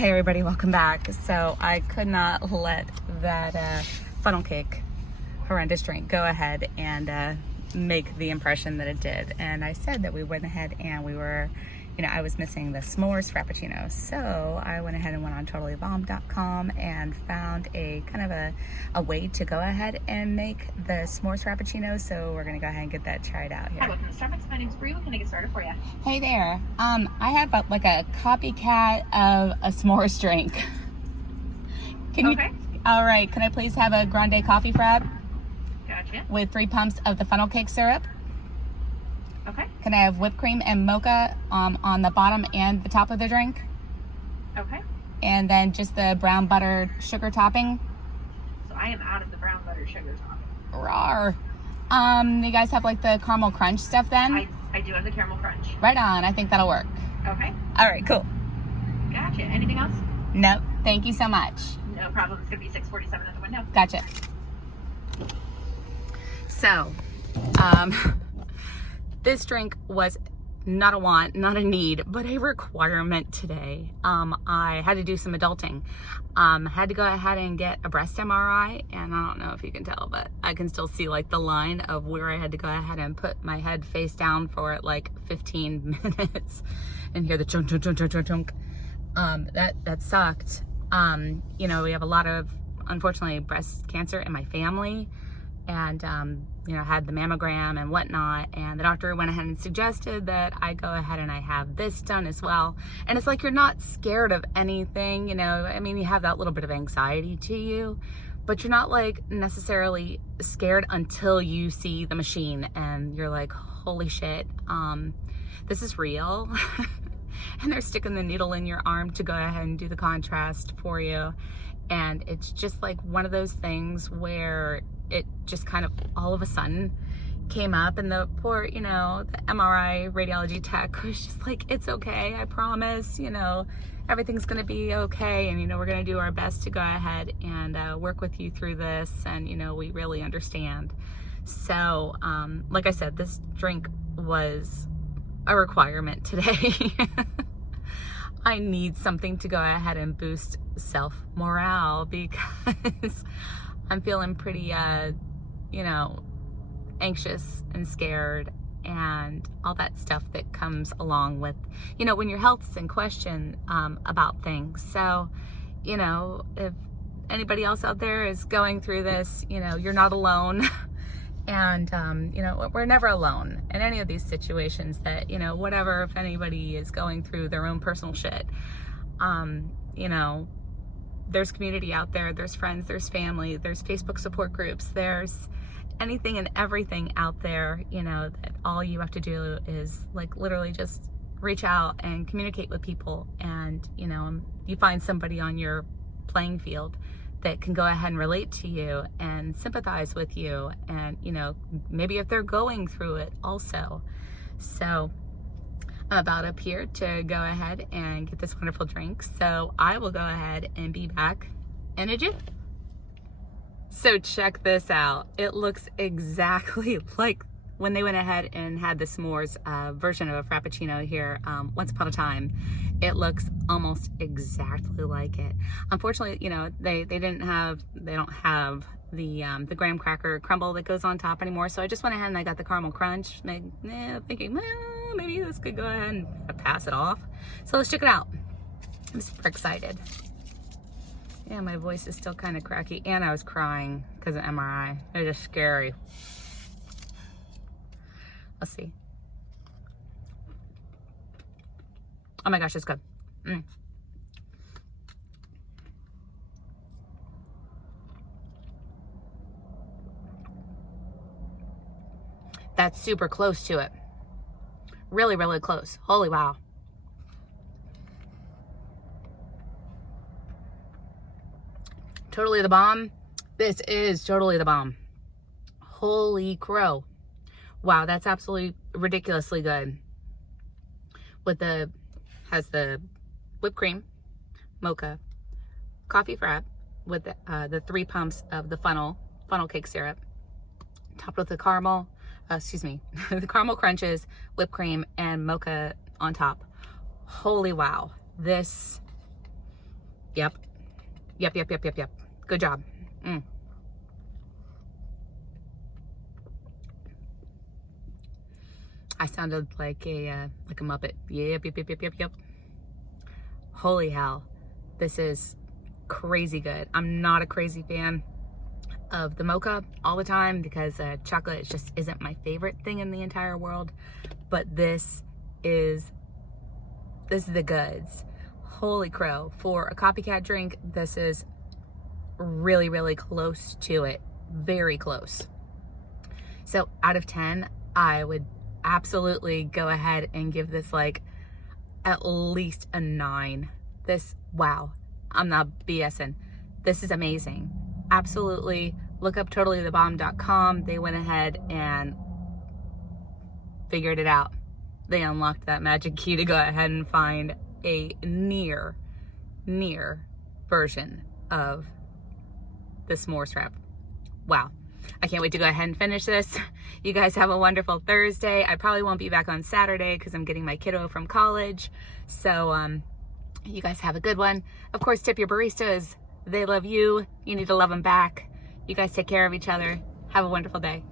Hey everybody, welcome back. So I could not let that funnel cake horrendous drink go ahead and make the impression that it did. And I said that we went ahead and we were, I was missing the S'mores Frappuccino. So I went ahead and went on totallybomb.com and found a kind of a way to go ahead and make the S'mores Frappuccino. So we're gonna go ahead and get that tried out here. Hi, welcome to Starbucks. My name's Bree. What can I get started for you? Hey there. I have like a copycat of a s'mores drink. Okay. All right, can I please have a grande coffee frap Gotcha. with 3 pumps of the funnel cake syrup? Okay. Can I have whipped cream and mocha on the bottom and the top of the drink? Okay. And then just the brown butter sugar topping? So I am out of the brown butter sugar topping. Rawr. You guys have like the caramel crunch stuff then? I do have the caramel crunch. Right on, I think that'll work. Okay. All right, cool. Gotcha. Anything else? Nope, thank you so much. No problem. It's going to be $6.47 at the window. Gotcha. So, this drink was not a want, not a need, but a requirement today. I had to do some adulting. Had to go ahead and get a breast MRI, and I don't know if you can tell, but I can still see like the line of where I had to go ahead and put my head face down for like 15 minutes and hear the chunk, chunk, chunk, chunk, chunk, chunk. That sucked. We have a lot of, unfortunately, breast cancer in my family, and had the mammogram and whatnot, and the doctor went ahead and suggested that I go ahead and I have this done as well. And it's like, you're not scared of anything, you have that little bit of anxiety to you, but you're not like necessarily scared until you see the machine and you're like, holy shit, this is real. And they're sticking the needle in your arm to go ahead and do the contrast for you. And it's just like one of those things where it just kind of all of a sudden came up, and the poor, the MRI radiology tech was just like, it's okay, I promise, everything's gonna be okay, and we're gonna do our best to go ahead and work with you through this, and we really understand. So like I said, this drink was a requirement today. I need something to go ahead and boost self-morale because I'm feeling pretty, anxious and scared and all that stuff that comes along with, when your health's in question about things. So, if anybody else out there is going through this, you're not alone. And, we're never alone in any of these situations that, whatever, if anybody is going through their own personal shit, there's community out there, there's friends, there's family, there's Facebook support groups, there's anything and everything out there, that all you have to do is like literally just reach out and communicate with people, and, you find somebody on your playing field that can go ahead and relate to you and sympathize with you, and maybe if they're going through it also. So I'm about up here to go ahead and get this wonderful drink, so I will go ahead and be back in a jiff. So check this out. It looks exactly like when they went ahead and had the s'mores version of a Frappuccino here once upon a time. It looks almost exactly like it. Unfortunately, they don't have the graham cracker crumble that goes on top anymore. So I just went ahead and I got the caramel crunch, thinking, well, maybe this could go ahead and pass it off. So let's check it out. I'm super excited. Yeah, my voice is still kind of cracky, and I was crying because of MRI. It was just scary. Let's see. Oh my gosh, it's good. That's super close to it. Really, really close. Holy wow. Totally the bomb. This is totally the bomb. Holy crow. Wow, that's absolutely ridiculously good. Has the whipped cream, mocha, coffee frap with the 3 pumps of the funnel cake syrup, topped with the caramel, the caramel crunches, whipped cream, and mocha on top. Holy wow. This Yep. Yep. Good job. I sounded like a Muppet. Yep. Holy hell. This is crazy good. I'm not a crazy fan of the mocha all the time because chocolate just isn't my favorite thing in the entire world. But this is the goods. Holy crow. For a copycat drink, this is really, really close to it. Very close. So out of 10, I would absolutely go ahead and give this like at least a 9. This, wow. I'm not BSing. This is amazing. Absolutely. Look up totallythebomb.com. They went ahead and figured it out. They unlocked that magic key to go ahead and find a near version of the s'mores wrap. Wow. I can't wait to go ahead and finish this. You guys have a wonderful Thursday. I probably won't be back on Saturday because I'm getting my kiddo from college. So, you guys have a good one. Of course, tip your baristas. They love you. You need to love them back. You guys take care of each other. Have a wonderful day.